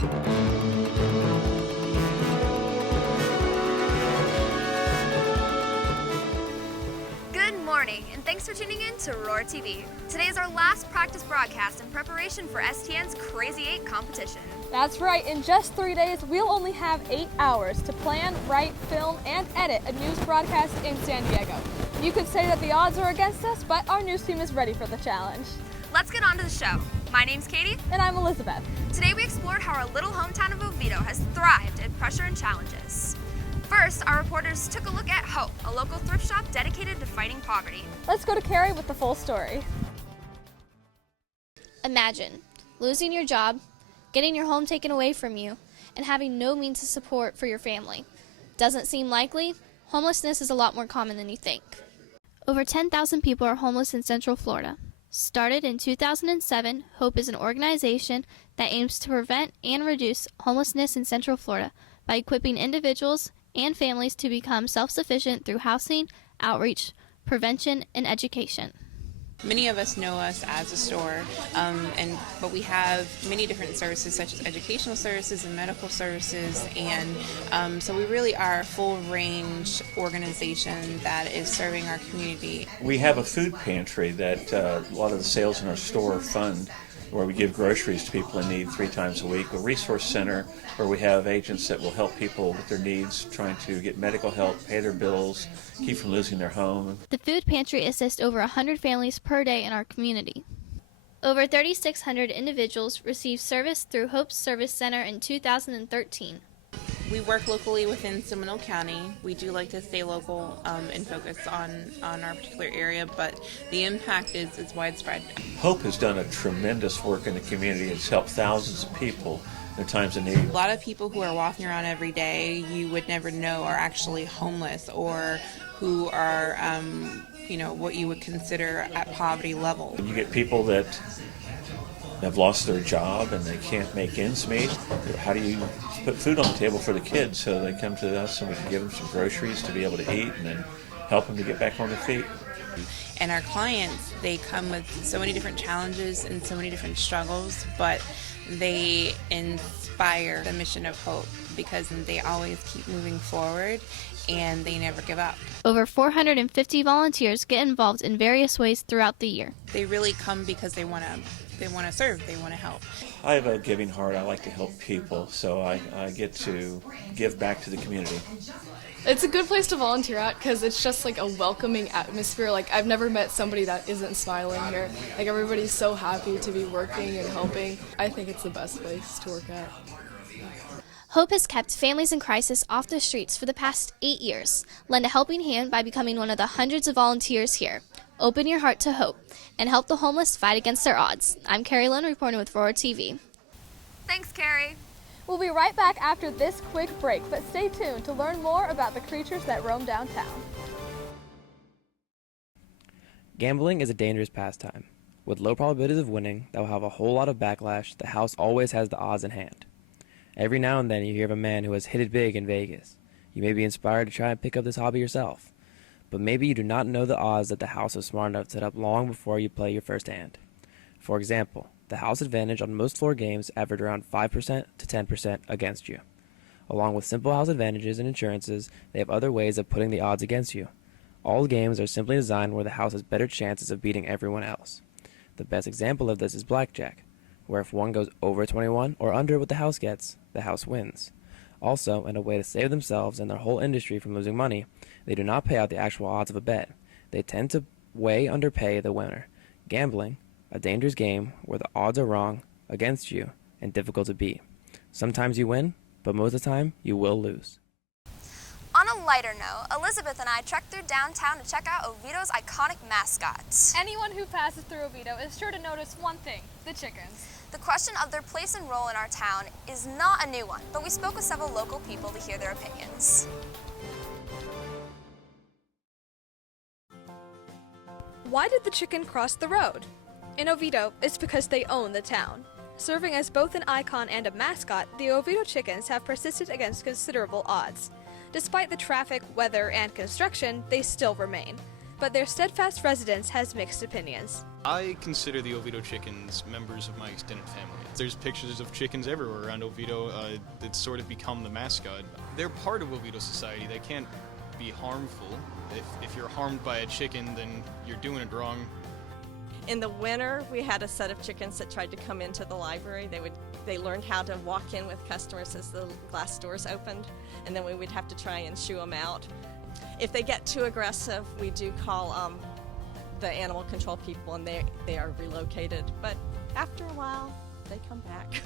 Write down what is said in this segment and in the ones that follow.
Good morning, and thanks for tuning in to WROR-TV. Today is our last practice broadcast in preparation for STN's Crazy 8 competition. That's right, in just 3 days, we'll only have 8 hours to plan, write, film, and edit a news broadcast in San Diego. You could say that the odds are against us, but our news team is ready for the challenge. Let's get on to the show. My name's Katie. And I'm Elizabeth. Today we explored how our little hometown of Oviedo has thrived in pressure and challenges. First, our reporters took a look at Hope, a local thrift shop dedicated to fighting poverty. Let's go to Carrie with the full story. Imagine losing your job, getting your home taken away from you, and having no means of support for your family. Doesn't seem likely? Homelessness is a lot more common than you think. Over 10,000 people are homeless in Central Florida. Started in 2007, Hope is an organization that aims to prevent and reduce homelessness in Central Florida by equipping individuals and families to become self-sufficient through housing, outreach, prevention, and education. Many of us know us as a store, but we have many different services such as educational services and medical services, and so we really are a full-range organization that is serving our community. We have a food pantry that a lot of the sales in our store fund, where we give groceries to people in need 3 times a week, a resource center where we have agents that will help people with their needs, trying to get medical help, pay their bills, keep from losing their home. The food pantry assists over 100 families per day in our community. Over 3,600 individuals received service through Hope's Service Center in 2013. We work locally within Seminole County. We do like to stay local and focus on our particular area, but the impact is widespread. Hope has done a tremendous work in the community. It's helped thousands of people in times of need. A lot of people who are walking around every day you would never know are actually homeless, or who are what you would consider at poverty level. You get people that have lost their job and they can't make ends meet. How do you put food on the table for the kids? So they come to us and we can give them some groceries to be able to eat and then help them to get back on their feet. And our clients, they come with so many different challenges and so many different struggles, but they inspire the mission of Hope because they always keep moving forward and they never give up. Over 450 volunteers get involved in various ways throughout the year. They really come because they want to serve, they want to help. I have a giving heart. I like to help people, so I get to give back to the community. It's a good place to volunteer at because it's just like a welcoming atmosphere. Like, I've never met somebody that isn't smiling here. Like, everybody's so happy to be working and helping. I think it's the best place to work at. Hope has kept families in crisis off the streets for the past 8 years. Lend a helping hand by becoming one of the hundreds of volunteers here. Open your heart to hope and help the homeless fight against their odds. I'm Carrie Lynn reporting with WROR-TV. Thanks, Carrie. We'll be right back after this quick break, but stay tuned to learn more about the creatures that roam downtown. Gambling is a dangerous pastime. With low probabilities of winning that will have a whole lot of backlash, the house always has the odds in hand. Every now and then you hear of a man who has hit it big in Vegas. You may be inspired to try and pick up this hobby yourself. But maybe you do not know the odds that the house is smart enough to set up long before you play your first hand. For example, the house advantage on most floor games average around 5% to 10% against you. Along with simple house advantages and insurances, they have other ways of putting the odds against you. All games are simply designed where the house has better chances of beating everyone else. The best example of this is blackjack, where if one goes over 21 or under what the house gets, the house wins. Also, in a way to save themselves and their whole industry from losing money, they do not pay out the actual odds of a bet. They tend to way underpay the winner. Gambling, a dangerous game where the odds are wrong, against you, and difficult to beat. Sometimes you win, but most of the time, you will lose. On a lighter note, Elizabeth and I trekked through downtown to check out Oviedo's iconic mascot. Anyone who passes through Oviedo is sure to notice one thing: the chickens. The question of their place and role in our town is not a new one, but we spoke with several local people to hear their opinions. Why did the chicken cross the road? In Oviedo, it's because they own the town. Serving as both an icon and a mascot, the Oviedo chickens have persisted against considerable odds. Despite the traffic, weather, and construction, they still remain. but their steadfast residence has mixed opinions. I consider the Oviedo chickens members of my extended family. There's pictures of chickens everywhere around Oviedo. It's sort of become the mascot. They're part of Oviedo society. They can't be harmful. If you're harmed by a chicken, then you're doing it wrong. In the winter, we had a set of chickens that tried to come into the library. They learned how to walk in with customers as the glass doors opened, and then we would have to try and shoo them out. If they get too aggressive, we do call the animal control people, and they are relocated. But after a while, they come back.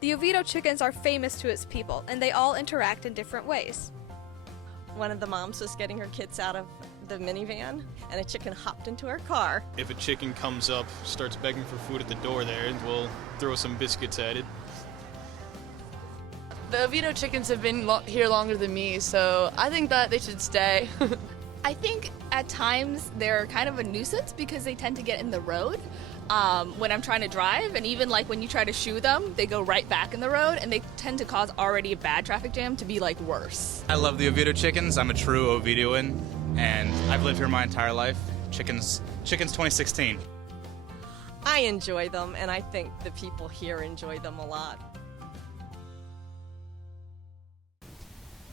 The Oviedo chickens are famous to its people, and they all interact in different ways. One of the moms was getting her kids out of the minivan, and a chicken hopped into her car. If a chicken comes up, starts begging for food at the door there, we'll throw some biscuits at it. The Oviedo chickens have been here longer than me, so I think that they should stay. I think at times they're kind of a nuisance because they tend to get in the road when I'm trying to drive, and even like when you try to shoo them, they go right back in the road, and they tend to cause already a bad traffic jam to be like worse. I love the Oviedo chickens. I'm a true Oviedoan, and I've lived here my entire life. Chickens 2016. I enjoy them, and I think the people here enjoy them a lot.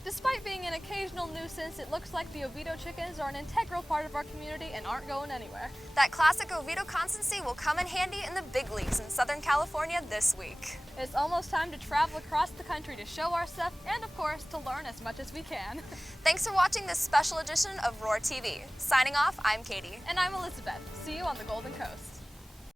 Despite being an occasional nuisance, it looks like the Oviedo chickens are an integral part of our community and aren't going anywhere. That classic Oviedo constancy will come in handy in the big leagues in Southern California this week. It's almost time to travel across the country to show our stuff and, of course, to learn as much as we can. Thanks for watching this special edition of WROR-TV. Signing off, I'm Katie. And I'm Elizabeth. See you on the Golden Coast.